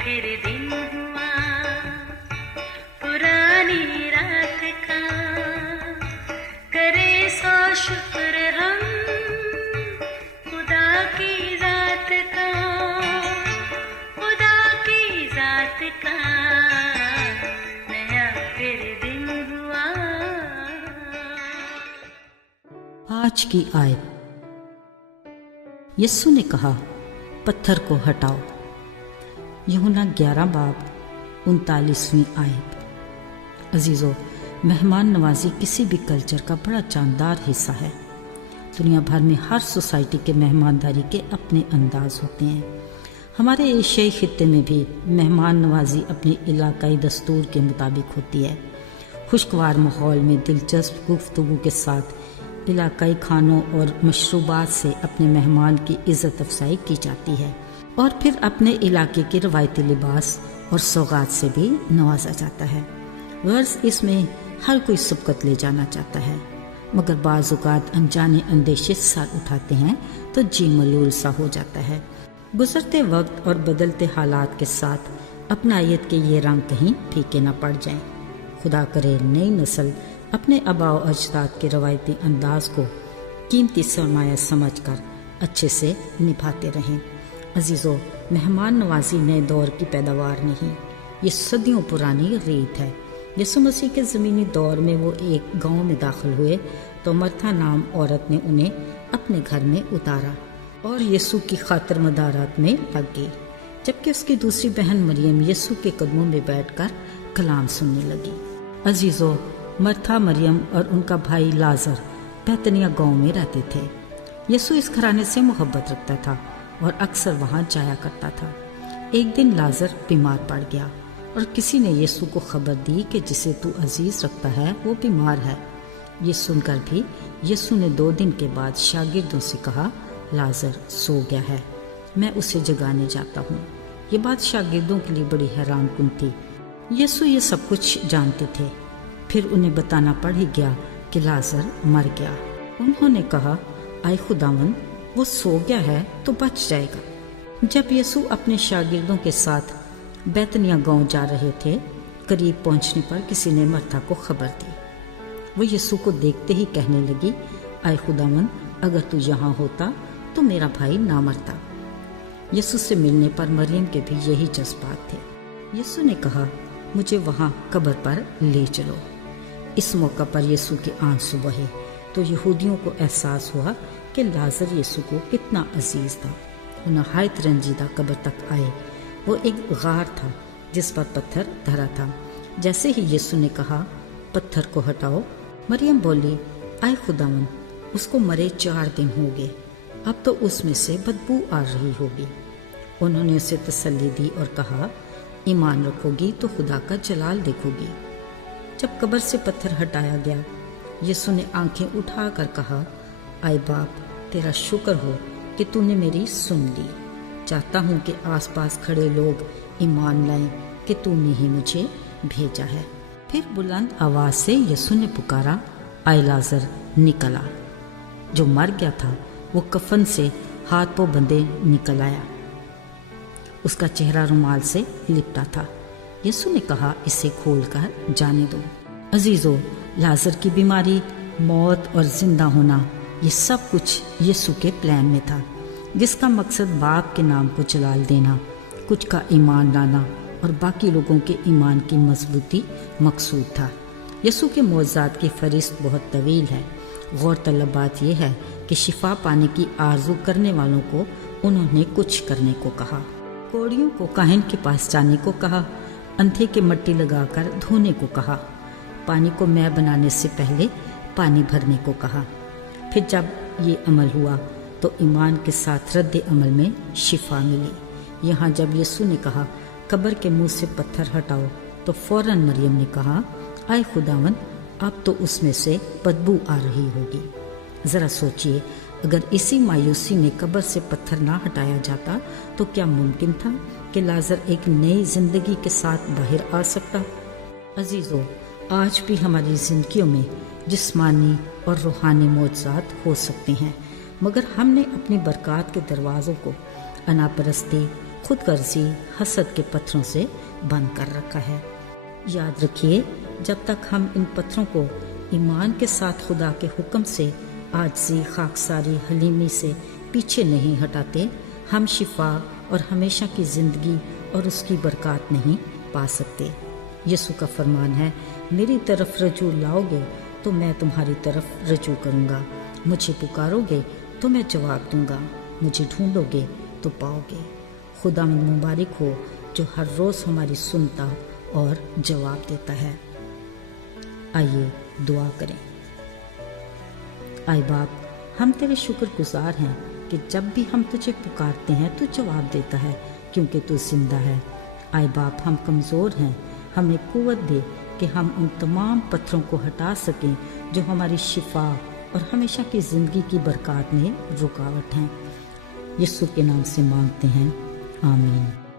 फिर दिन हुआ पुरानी रात का, करे सो शुक्र हम खुदा की जात का, खुदा की जात का, नया फिर दिन हुआ। आज की आयत। यीशु ने कहा, पत्थर को हटाओ। यूहन्ना 11 बाब 39वीं आयत। अजीज़ों, मेहमान नवाजी किसी भी कल्चर का बड़ा जानदार हिस्सा है। दुनिया भर में हर सोसाइटी के मेहमानदारी के अपने अंदाज होते हैं। हमारे एशियाई खित्ते में भी मेहमान नवाजी अपने इलाकाई दस्तूर के मुताबिक होती है। खुशगवार माहौल में दिलचस्प गुफ्तगू के साथ इलाकाई खानों और मशरूबात से अपने मेहमान की इज़्ज़त अफजाई की जाती है और फिर अपने इलाके के रवायती लिबास और सौगात से भी नवाजा जाता है। गर्ज इसमें हर कोई सबकत ले जाना चाहता है, मगर बाज़ औक़ात अनजाने अंदेशे सर उठाते हैं तो जी मलूल सा हो जाता है। गुजरते वक्त और बदलते हालात के साथ अपनायत के ये रंग कहीं फीके न पड़ जाएं। खुदा करे नई नस्ल अपने आबाओ अजदाद के रवायती अंदाज को कीमती सरमाया समझकर अच्छे से निभाते रहें। अजीज़ों, मेहमान नवाजी नए दौर की पैदावार नहीं, ये सदियों पुरानी रीत है। यीशु मसीह के ज़मीनी दौर में वो एक गांव में दाखिल हुए तो मर्था नाम औरत ने उन्हें अपने घर में उतारा और यीशु की खातिर मदारात में लग गई, जबकि उसकी दूसरी बहन मरियम यीशु के कदमों में बैठकर कलाम सुनने लगी। अजीज़ों, मर्था, मरियम और उनका भाई लाजर बैतनिया गांव में रहते थे। यीशु इस घराने से मोहब्बत रखता था और अक्सर वहां जाया करता था। एक दिन लाजर बीमार पड़ गया और किसी ने यीशु को खबर दी कि जिसे तू अजीज रखता है वो बीमार है। ये सुनकर भी यीशु ने 2 दिन के बाद शागिर्दों से कहा, लाजर सो गया है, मैं उसे जगाने जाता हूँ। ये बात शागिर्दों के लिए बड़ी हैरान कुन थी। यीशु ये सब कुछ जानते थे, फिर उन्हें बताना पड़ ही गया कि लाजर मर गया। उन्होंने कहा, आए खुदावन, वो सो गया है तो बच जाएगा। जब यीशु अपने शागिर्दों के साथ बैतनिया गांव जा रहे थे, करीब पहुंचने पर किसी ने मर्था को खबर दी। वो यीशु को देखते ही कहने लगी, आए खुदावन, अगर तू यहाँ होता तो मेरा भाई ना मरता। यीशु से मिलने पर मरियम के भी यही जज्बात थे। यीशु ने कहा, मुझे वहाँ कब्र पर ले चलो। इस मौका पर यीशु के आंसू बहे तो यहूदियों को एहसास हुआ कि लाजर यीशु को कितना अजीज था। वो नहायत रंजीदा कब्र तक आए। वो एक गार था जिस पर पत्थर धरा था। जैसे ही यीशु ने कहा, पत्थर को हटाओ, मरियम बोली, आए खुदावन, उसको मरे 4 दिन हो गए, अब तो उसमें से बदबू आ रही होगी। उन्होंने उसे तसल्ली दी और कहा, ईमान रखोगी तो खुदा का जलाल देखोगी। जब कब्र से पत्थर हटाया गया, यीशु ने आंखें उठाकर कहा, आए बाप, तेरा शुक्र हो कि तूने मेरी सुन ली। चाहता हूँ कि आसपास खड़े लोग ईमान लाएं कि तूने ही मुझे भेजा है। फिर बुलंद आवाज से यीशु ने पुकारा, आए लाजर निकल आ। जो मर गया था वो कफन से हाथ पांव बंधे निकल आया। उसका चेहरा रुमाल से लिपटा था। यीशु ने कहा, इसे खोलकर जाने दो। अजीजों, लाजर की बीमारी, मौत और जिंदा होना, ये सब कुछ यीशु के प्लान में था, जिसका मकसद बाप के नाम को जलाल देना, कुछ का ईमान लाना और बाकी लोगों के ईमान की मजबूती मकसूद था। यीशु के मौजज़ात की फहरिस्त बहुत तवील है। गौरतलब बात यह है कि शिफा पाने की आरजू करने वालों को उन्होंने कुछ करने को कहा, कोड़ियों को काहिन के पास जाने को कहा, अंधे के मट्टी लगाकर धोने को कहा, पानी को मैं बनाने से पहले पानी भरने को कहा। फिर जब ये अमल हुआ तो ईमान के साथ रद्द अमल में शिफा मिली। यहाँ जब यीशु ने कहा, कब्र के मुंह से पत्थर हटाओ, तो फौरन मरियम ने कहा, आए खुदावन, अब तो उसमें से बदबू आ रही होगी। ज़रा सोचिए, अगर इसी मायूसी ने कब्र से पत्थर ना हटाया जाता तो क्या मुमकिन था कि लाजर एक नई जिंदगी के साथ बाहर आ सकता? अजीज़ों, आज भी हमारी जिंदगियों में जिस्मानी और रूहानी मौजज़ात हो सकते हैं, मगर हमने अपनी बरक़ात के दरवाज़ों को अनापरस्ती, خود غرضی حسد کے پتھروں سے بند کر رکھا ہے۔ یاد رکھیے، جب تک ہم ان پتھروں کو ایمان کے ساتھ خدا کے حکم سے عاجزی، خاکساری، حلیمی سے پیچھے نہیں ہٹاتے، ہم شفا اور ہمیشہ کی زندگی اور اس کی برکات نہیں پا سکتے۔ یسوع کا فرمان ہے، میری طرف رجوع لاؤ گے تو میں تمہاری طرف رجوع کروں گا، مجھے پکارو گے تو میں جواب دوں گا، مجھے ڈھونڈو گے تو پاؤ گے۔ خدا من مبارک ہو جو ہر روز ہماری سنتا اور جواب دیتا ہے۔ آئیے دعا کریں۔ آئے باپ، ہم تیرے شکر گزار ہیں کہ جب بھی ہم تجھے پکارتے ہیں تو جواب دیتا ہے، کیونکہ تو زندہ ہے۔ آئے باپ، ہم کمزور ہیں، ہمیں قوت دے کہ ہم ان تمام پتھروں کو ہٹا سکیں جو ہماری شفا اور ہمیشہ کی زندگی کی برکات میں رکاوٹ ہیں۔ یسوع کے نام سے مانگتے ہیں، آمین۔